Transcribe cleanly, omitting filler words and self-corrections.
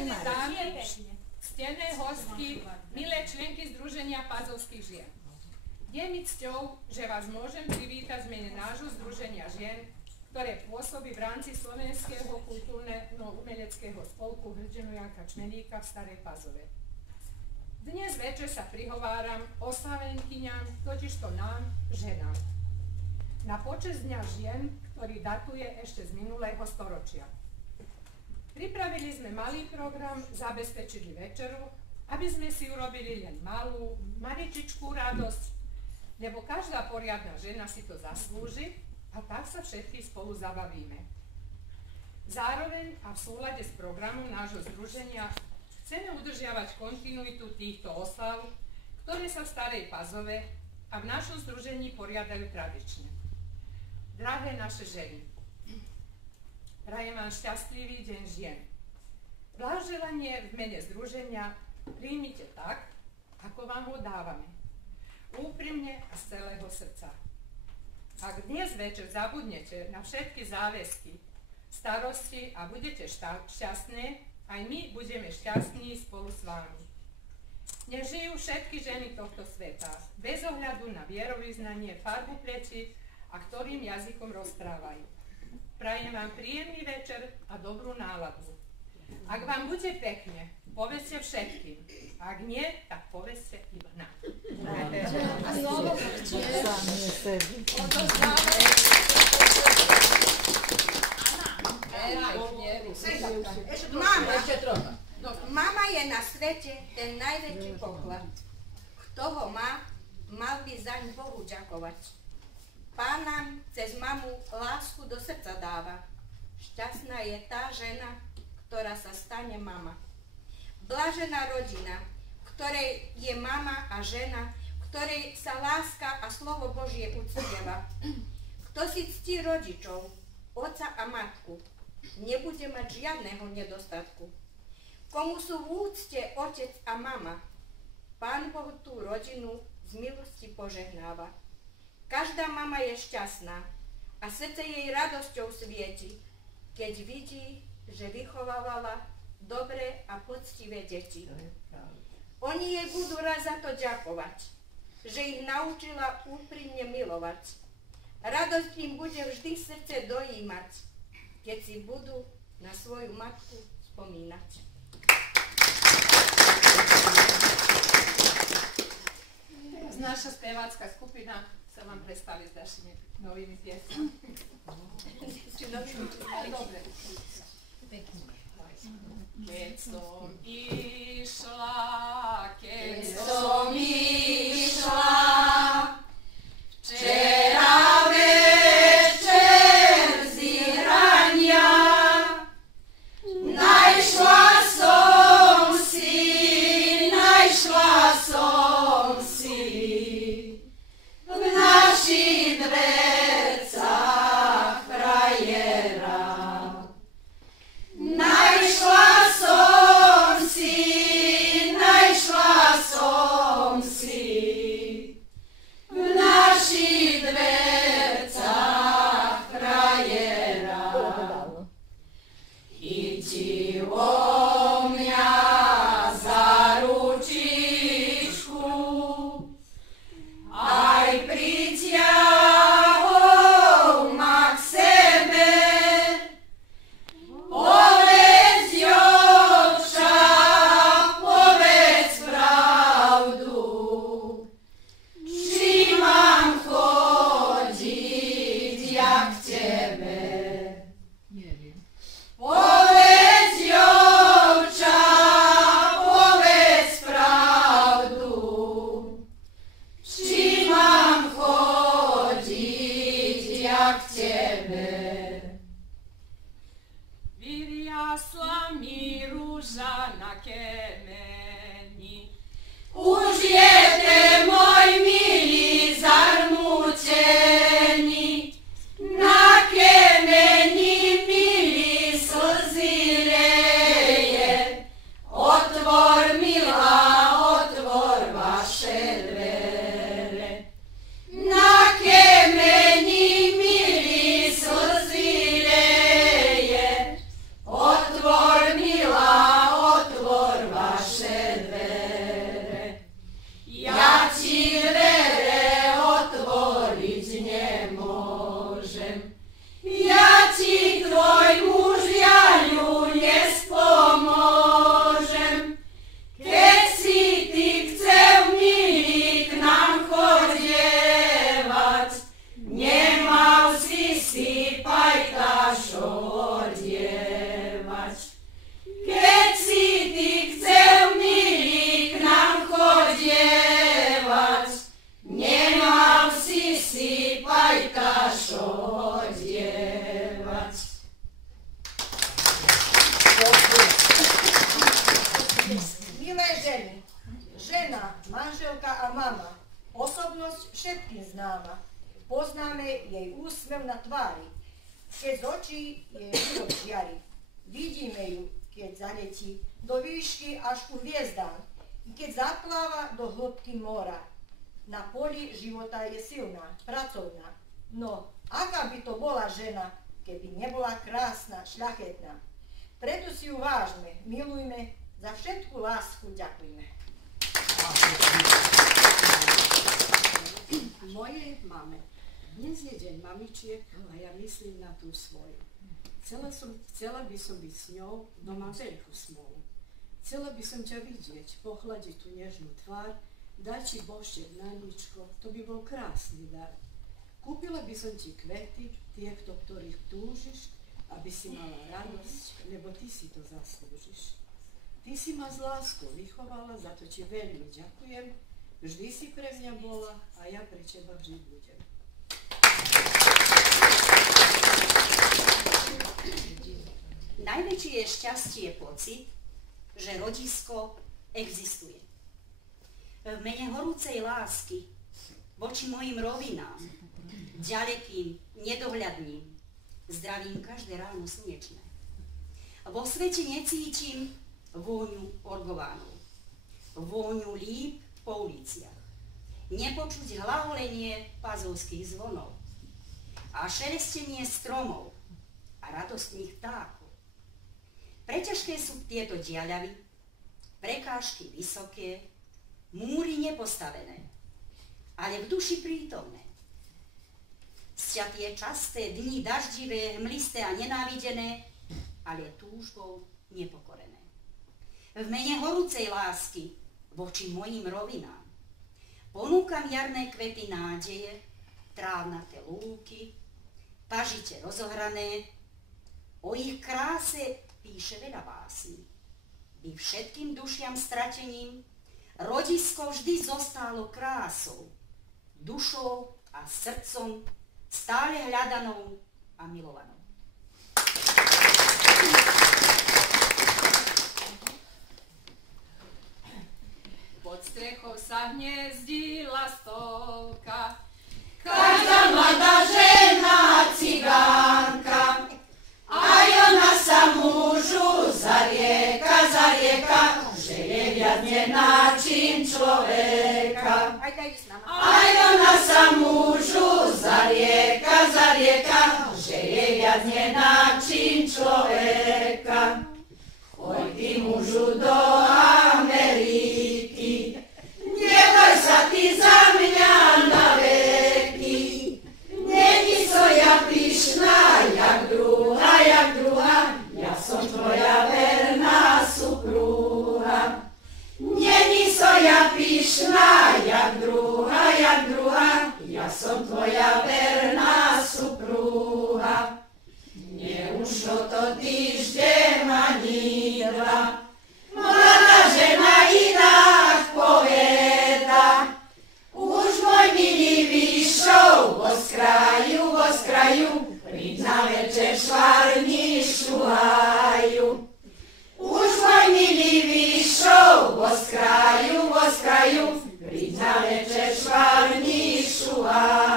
Vážené dámy, ctené hostky, milé členky Združenia Pazovských žien. Je mi cťou, že vás môžem privítať v mene nášho Združenia žien, ktoré pôsobí v rámci Slovenského kultúrno-umeleckého spolku Hrdinu Janka Čmeníka v Starej Pazove. Dnes večer sa prihováram oslavenkyňam, totižto nám, ženám, na počesť Dňa žien, ktorý datuje ešte z minulého storočia. Pripravili sme malý program, zabezpečili večeru, aby sme si urobili len malú, maličičkú radosť, lebo každá poriadna žena si to zaslúži a tak sa všetky spolu zabavíme. Zároveň a v súlade s programom nášho združenia chceme udržiavať kontinuitu týchto oslav, ktoré sa v Starej Pazove a v našom združení poriadajú tradične. Drahé naše ženy, prajem vám šťastlivý deň žien. Blahoželanie v mene združenia príjmite tak, ako vám ho dávame. Úprimne a z celého srdca. Ak dnes večer zabudnete na všetky záväzky, starosti a budete šťastné, aj my budeme šťastní spolu s vami. Nech žijú všetky ženy tohto sveta, bez ohľadu na vierovyznanie, farbu pleti a ktorým jazykom rozprávajú. Prajem vám príjemný večer a dobrú náladu. Ak vám bude pekne, povedzte všetkým. Ak nie, tak povedzte iba nám. A slovo Mama je na svete ten najväčší poklad. Kto ho má, mal by zaň Bohu ďakovať. Pán nám cez mamu lásku do srdca dáva. Šťastná je tá žena, ktorá sa stane mama. Blažená rodina, ktorej je mama a žena, ktorej sa láska a slovo Božie uctieva. Kto si ctí rodičov, otca a matku, nebude mať žiadneho nedostatku. Komu sú v úcte otec a mama, Pán Boh tú rodinu z milosti požehnáva. Každá mama je šťastná a srdce jej radosťou svieti, keď vidí, že vychovávala dobré a poctivé deti. Oni jej budú raz za to ďakovať, že ich naučila úprimne milovať. Radosť im bude vždy srdce dojímať, keď si budú na svoju matku spomínať. Naša spevácka skupina sa vám predstaví s našimi novými piesňami. Dobre. Keď som išla, včera večer z ihrania, našla som si v našich dvercách frajera. Našla som si v našich dvercách frajera. Chytilo mňa za ručičku, aj pritiahol ma k sebe. Povedz, Jovča, povedz pravdu, či mám chodiť ja k tebe. Povedz, Jovča, povedz pravdu, či mám chodiť ja k tebe. Vyriasla mi rúža na kemeni, už je ten môj milý zarmútený, na kemeni milý slzy leje. Otvor, milá, otvor vaše dvere. Na kemeni milý slzy leje. Otvor, milá, Milé ženy, žena, manželka a mama, osobnosť všetkým známa. Poznáme jej úsmev na tvári, keď z očí jej život žiari. Vidíme ju, keď zaletí do výšky až ku hviezdám, keď zapláva do hĺbky mora. Na poli života je silná, pracovná. No, aká by to bola žena, keby nebola krásna, šľachetná. Preto si ju vážme, milujme, za všetku lásku ďakujme. Mojej mame. Dnes je deň mamičiek a ja myslím na tú svoju. Chcela by som byť s ňou, no mám veľkú smolu. Chcela by som ťa vidieť, pochladiť tú nežnú tvár, dať ti boštek na ničko, to by bol krásny dar. Kúpila by som ti kvety, tie, do ktorých túžiš, aby si mala radosť, lebo ty si to zaslúžiš. Ty si ma s láskou vychovala, za to ti veľmi ďakujem, vždy si pre mňa bola a ja pre teba vždy budem. Najväčšie je šťastie pocit, že rodisko existuje. V mene horúcej lásky voči mojim rovinám, ďalekým, nedohľadným, zdravím každé ráno slnečné. Vo svete necítim vôňu orgovánov, vôňu líp po uliciach, nepočuť hlaholenie pazovských zvonov a šelestenie stromov a radostných vtákov. Preťažké sú tieto diaľavy, prekážky vysoké, múry nepostavené, ale v duši prítomné. Sťatie časté dni daždivé, hmlisté a nenávidené, ale túžbou nepokorené. V mene horúcej lásky voči mojim rovinám ponúkam jarné kvety nádeje, trávnaté lúky, pažite rozohrané, o ich kráse píše veľa básní. By všetkým dušiam stratením rodisko vždy zostalo krásou, dušou a srdcom stále hľadanou a milovanou. Pod strechou sa hniezdí lastovka, každá mladá žena cigánka, aj ona sa mužu zarieka, že je viac nenáčin človeka. Aj ona sa mužu zarieka, že je viac nenáčin človeka. Choď ty mužu do Ameriky, nedaj sa ty za mňa na veky. Není so ja pyšná, jak druhá, ja som tvoja verná supruha. Není so ja pyšná, jak druhá, ja som tvoja verná supruha. Neušlo to týždeň ani dva, mladá žena inak poveda. Už môj milý vyšol vo skraju, príď na večer švárni šuhaju. Už môj milý vyšol vo skraju, príď na večer švárni šuhaju.